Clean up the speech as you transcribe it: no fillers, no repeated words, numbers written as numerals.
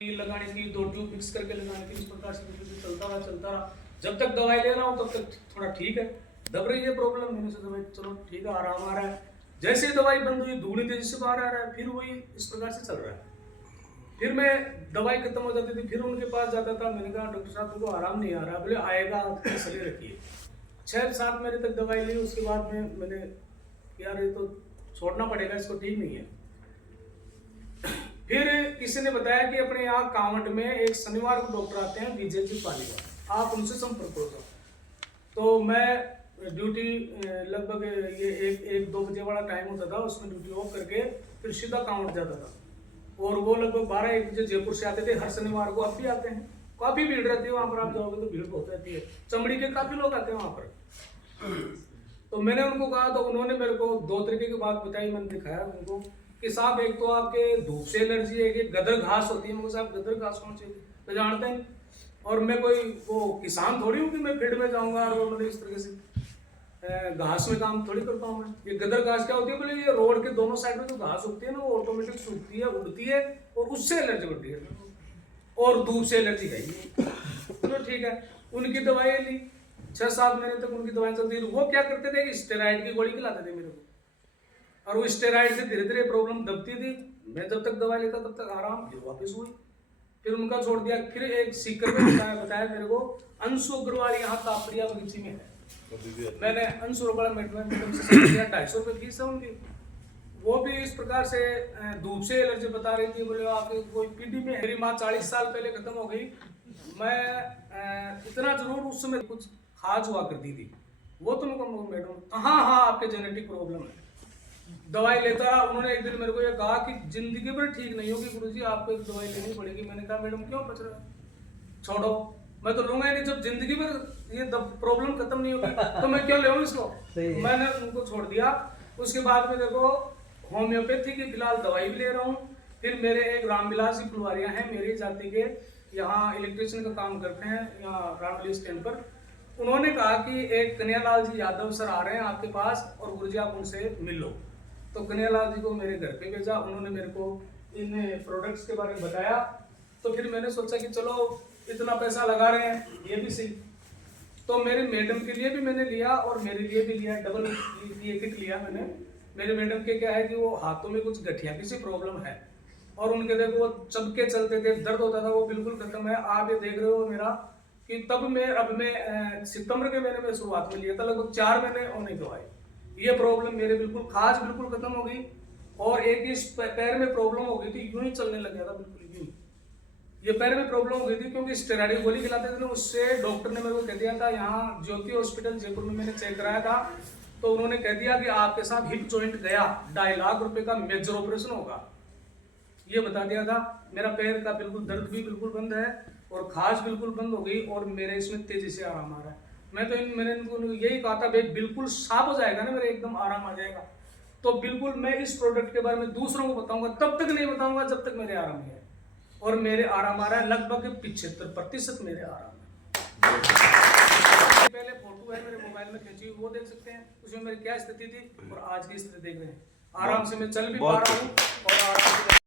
लगाने की, 2 tube mix करके लगाने की, इस प्रकार से चलता रहा। जब तक दवाई ले रहा हूँ तब तक थोड़ा ठीक है, दब रही है प्रॉब्लम। मैंने सोचा भाई चलो ठीक है, आराम आ रहा है। जैसे ही दवाई बंद हुई दुगनी तेजी से बाहर आ रहा है, फिर वही इस प्रकार से चल रहा है। फिर मैं दवाई खत्म हो जाती थी, फिर उनके पास जाता था। मैंने कहा डॉक्टर साहब तुमको आराम नहीं आ रहा। बोले आएगा, तसल्ली रखिए। 6-7 महीने तक दवाई ली। उसके बाद में मैंने यार ये तो छोड़ना पड़ेगा, इसको ठीक नहीं है। फिर किसी ने बताया कि अपने यहाँ कांवट में एक शनिवार को डॉक्टर आते हैं, विजय जी पालीवाल, आप उनसे संपर्क करो। तो मैं ड्यूटी लगभग ये 1-2 बजे वाला टाइम होता था, उसमें ड्यूटी ऑफ करके फिर सीधा कांवट जाता था। और वो लगभग 12-1 बजे जयपुर से आते थे, हर शनिवार को। अब भी आते हैं, काफी भीड़ रहती है वहां पर। आप जाओगे तो भीड़ बहुत रहती है, चमड़ी के काफी लोग आते हैं वहां पर। तो मैंने उनको कहा, तो उन्होंने मेरे को 2 तरीके की बात बताई। मैंने दिखाया उनको कि साहब एक तो आपके धूप से एलर्जी है, कि गदर घास होती है। मुझे साहब गदर घास कौन सी तो जानते हैं, और मैं कोई वो किसान थोड़ी हूँ कि मैं फील्ड में जाऊंगा और मतलब इस तरीके से घास में काम थोड़ी कर पाऊंगा। ये गदर घास क्या होती है, बोले ये रोड के दोनों साइड में जो घास उगती है ना, वो ऑटोमेटिक सूखती है, उड़ती है, और उससे एलर्जी बढ़ती है, और धूप से एलर्जी है। चलो ठीक है, उनकी दवाई ली। 6-7 महीने तक उनकी दवाई चलती रही। वो क्या करते थे, स्टेरॉइड की गोली खिलाते थे मेरे को, और वो स्टेरॉइड से धीरे धीरे प्रॉब्लम दबती थी। मैं जब तक दवाई लेता तब तक आराम, फिर वापस हुई। फिर उनका छोड़ दिया। फिर एक सीकर में बताया मेरे को, अंशु अग्रवाल यहाँ कापड़िया बगीची में है। मैंने अंशु अग्रवाल मैडम से 250 रुपये फीस है उनकी। वो भी इस प्रकार से धूप से एलर्जी बता रही थी। बोले आपके कोई पीढ़ी में, मेरी माँ 40 साल पहले खत्म हो गई। मैं इतना जरूर उस समय कुछ खाज हुआ करती थी। वो तुमको मैडम हाँ आपके जेनेटिक प्रॉब्लम है। दवाई लेता रहा। उन्होंने एक दिन मेरे को ये कहा कि जिंदगी भर ठीक नहीं होगी गुरुजी, आपको एक दवाई लेनी पड़ेगी। मैंने कहा मैडम क्यों बच रहा है, छोड़ो, मैं तो लूंगा ही नहीं। जब जिंदगी भर ये प्रॉब्लम खत्म नहीं होगी तो मैं क्यों ले इसको। मैंने उनको छोड़ दिया। उसके बाद में देखो होम्योपैथी की फिलहाल दवाई भी ले रहा हूँ। फिर मेरे एक रामविलास जी फुलवारिया हैं, मेरी जाति के, यहाँ इलेक्ट्रिशियन का काम करते हैं यहाँ रामली स्टैंड पर। उन्होंने कहा कि एक कन्हैयालाल जी यादव सर आ रहे हैं आपके पास, और गुरुजी आप उनसे मिल लो। तो कन्हैयालाल जी को मेरे घर पे भेजा। उन्होंने मेरे को इन प्रोडक्ट्स के बारे में बताया। तो फिर मैंने सोचा कि चलो इतना पैसा लगा रहे हैं, ये भी सही। तो मेरे मैडम के लिए भी मैंने लिया और मेरे लिए भी लिया, डबल ये किट लिया मैंने। मेरे मैडम के क्या है कि वो हाथों में कुछ गठिया की सी प्रॉब्लम है, और उनके देखो वो चबके चलते थे, दर्द होता था, वो बिल्कुल खत्म है। आप ये देख रहे हो मेरा कि तब मैं अब मैं सितंबर के महीने में शुरुआत में लिया था, लगभग 4 महीने होने को आए। ये प्रॉब्लम मेरे बिल्कुल खाज बिल्कुल खत्म हो गई। और एक इस पैर में प्रॉब्लम हो गई थी, यूं ही चलने लग गया था बिल्कुल यूं। ये पैर में प्रॉब्लम हो गई थी क्योंकि स्टेरॉइड गोली खिलाते थे ना, उससे डॉक्टर ने मेरे को कह दिया था, यहाँ ज्योति हॉस्पिटल जयपुर में मैंने चेक कराया था, तो उन्होंने कह दिया कि आपके साथ हिप जॉइंट गया, 2.5 लाख रुपए का मेजर ऑपरेशन होगा, ये बता दिया था। मेरा पैर का बिल्कुल दर्द भी बिल्कुल बंद है, और खाज बिल्कुल बंद हो गई, और मेरे इसमें तेजी से आराम आ रहा है। मैं तो मैंने इनको यही कहा था भाई बिल्कुल साफ हो जाएगा ना, मेरे एकदम आराम आ जाएगा। तो बिल्कुल मैं इस प्रोडक्ट के बारे में दूसरों को बताऊंगा, तब तक नहीं बताऊंगा जब तक मेरे आराम नहीं है। और मेरे आराम आ रहा है, लगभग 75% मेरे आराम है। पहले फोटो है मेरे मोबाइल में खींची, वो देख सकते हैं, उसमें मेरी क्या स्थिति थी और आज की स्थिति देख रहे हैं। आराम से मैं चल भी पा रहा हूँ और आराम से